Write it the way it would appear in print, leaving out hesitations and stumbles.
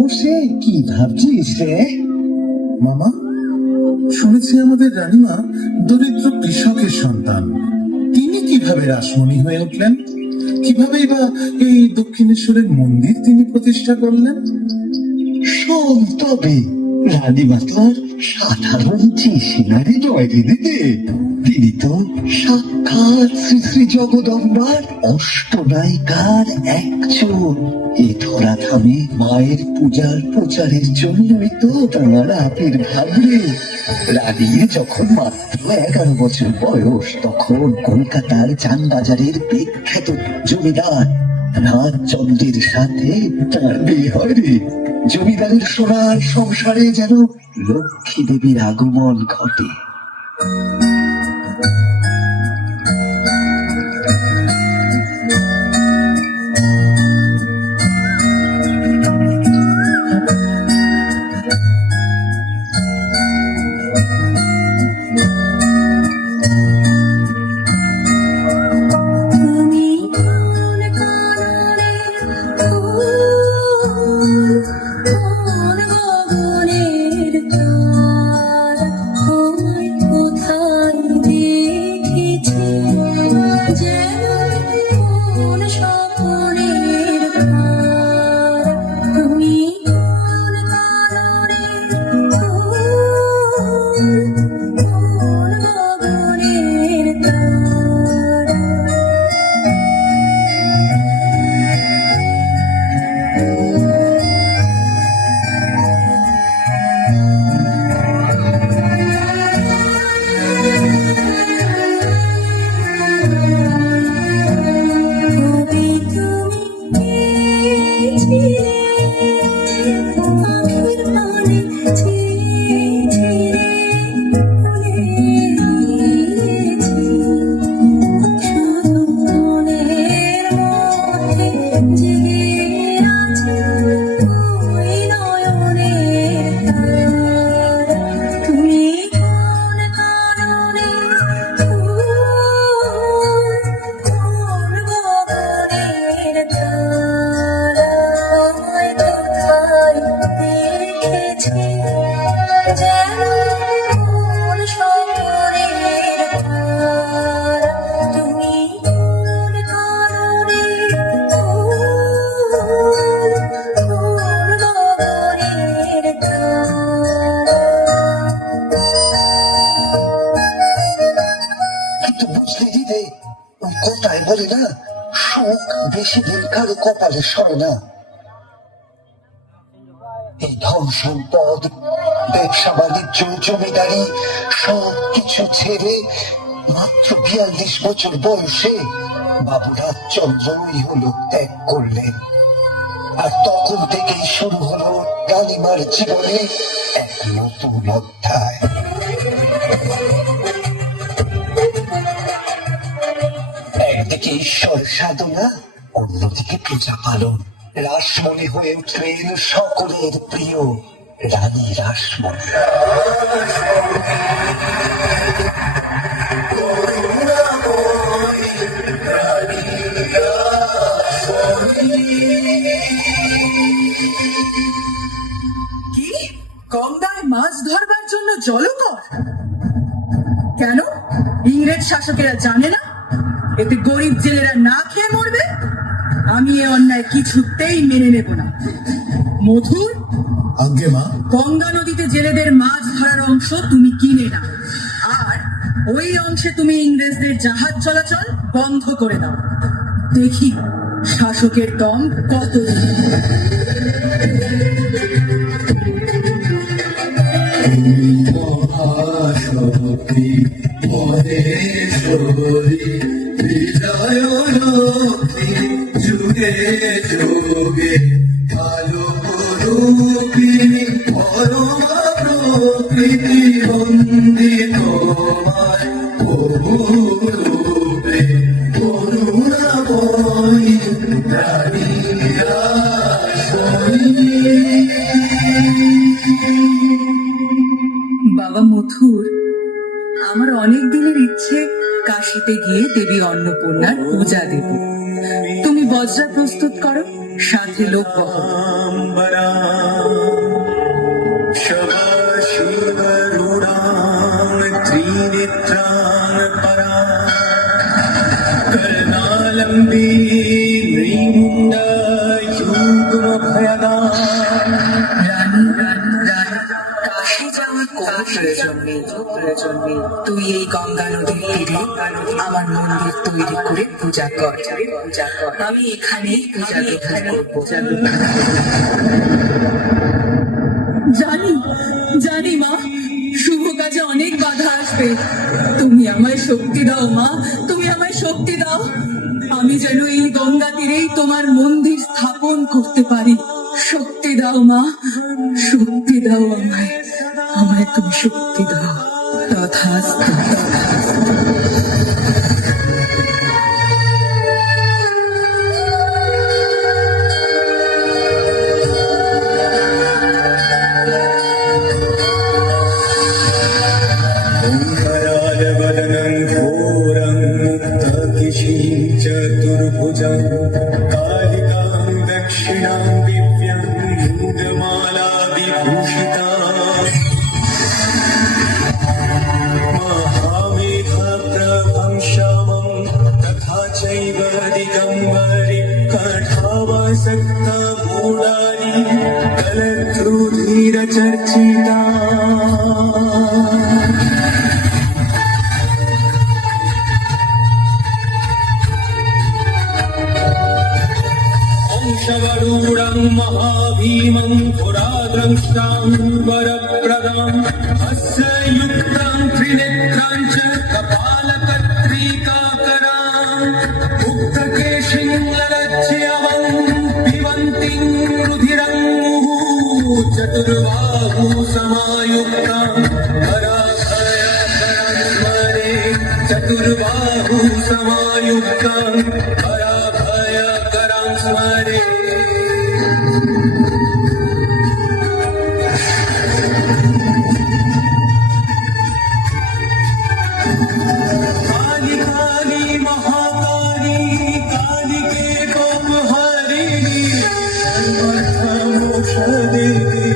বসে কি ভাবছিস রে? মামা, শুনেছি আমাদের রানীমা দরিদ্র কৃষকের সন্তান। তিনি কিভাবে রাসমণি হয়ে উঠলেন? কিভাবেই বা এই দক্ষিণেশ্বরের মন্দির তিনি প্রতিষ্ঠা করলেন? শোন তবে, রানীমা তো আর সাধারণ চিসিনারি নয় রে দিদি। তিনি তো সাক্ষাৎ শ্রী শ্রী জগদম্বার অষ্টনায়িকার একজন। এই ধরাধামে মায়ের পূজার প্রচারের জন্যই তো তাঁর আবির্ভাব রে। রানীর যখন মাত্র 11 বছর বয়স, তখন কলকাতার চানবাজারের বিখ্যাত জমিদার রাজচন্দ্রের সাথে তার বিয়ে হয় রে। জমিদারের সোনার সংসারে যেন লক্ষ্মী দেবীর আগমন ঘটে। বলে না, সুখ বেশি দিন কারো কপালে সয় না। এই ধন সম্পদ, ব্যবসা বাণিজ্য, জমিদারি সব কিছু ছেড়ে মাত্র 42 বছর বয়সে বাবু রাজচন্দ্রই হলো ত্যাগ করলেন। আর তখন থেকেই শুরু হলো রানীমার জীবনে এক নতুন অধ্যায়। একদিকে ঈশ্বর সাধনা, অন্যদিকে পূজা পালন। রাসমণি হয়ে উঠলেন সকলের প্রিয় রানী রাসমণি। কি গঙ্গায় মাছ ধরবার জন্য জলকর? কেন ইংরেজ শাসকেরা জানে না এতে গরিব জেলেরা না খেয়ে মরবে? আমি এ অন্যায় কিছুতেই মেনে নেব না। মধুর, আজ্ঞে মা। গঙ্গা নদীতে জেলেদের মাছ ধরার অংশ তুমি কিনে নাও, আর ওই অংশে তুমি ইংরেজদের জাহাজ চলাচল বন্ধ করে দাও। দেখি শাসকের দম কত। মহাশক্তি মহেশ্বরী বিজয় লক্ষ্মী যুগে যুগে ভালো করুন রূপিণী পরমা প্রকৃতি বন্দে তোমায় বহু রূপে করুণাময়ী রানী রাসমণি। বাবা মথুর, আমার অনেক দিনের ইচ্ছে কাশিতে গিয়ে দেবী অন্নপূর্ণার পূজা দেব। তুমি বজ্রা প্রস্তুত করো, সাথে লোক বহো। शवाशिवरूढां त्रिनेत्रां परां कर्णालम्बी नृमुण्डयुग्मभयदां। রানী, কাশি যাওয়ার কোনো প্রয়োজন নেই। তুই এই গঙ্গা নদীর তীরে আমার মন্দির তৈরি করে পূজা কর। আমি এখানেই পূজা করবো। জানি মা, শুভ কাজে অনেক বাধা আসবে। তুমি আমায় শক্তি দাও মা, তুমি আমায় শক্তি দাও। আমি যেন এই গঙ্গা তীরেই তোমার মন্দির স্থাপন করতে পারি। শক্তি দাও মা, শক্তি দাও আমায় তুমি শক্তি দাও। তথাস্তু। ओङ्कारालवदनं घोरं मुक्तकिशीं चतुर्भुजं कालिकां दक्षिणां दिव्यां मुदमाला विभूषिताम् महामेघप्रभं श्यामं तथा चैव दिगम्बरीं कठावसक्तमूढानि कलध्रुधीरचर्चिता। शवरूढं महाभीमं पुराद्रंष्टां वरप्रदां हस्य युक्तां त्रिनेत्रां च कपालकत्रिकाकरां मुक्तकेशिं ललज्जयवं पिबन्तीं रुधिरं मुहुः चतुर्बाहु समायुक्तां पराभयकरां स्मरे चतुर्बाहु समायुक्तां पराभयकरां स्मरे। काली काली महाकाली कालिके कोपहारिणी सर्वथा मोक्ष देवी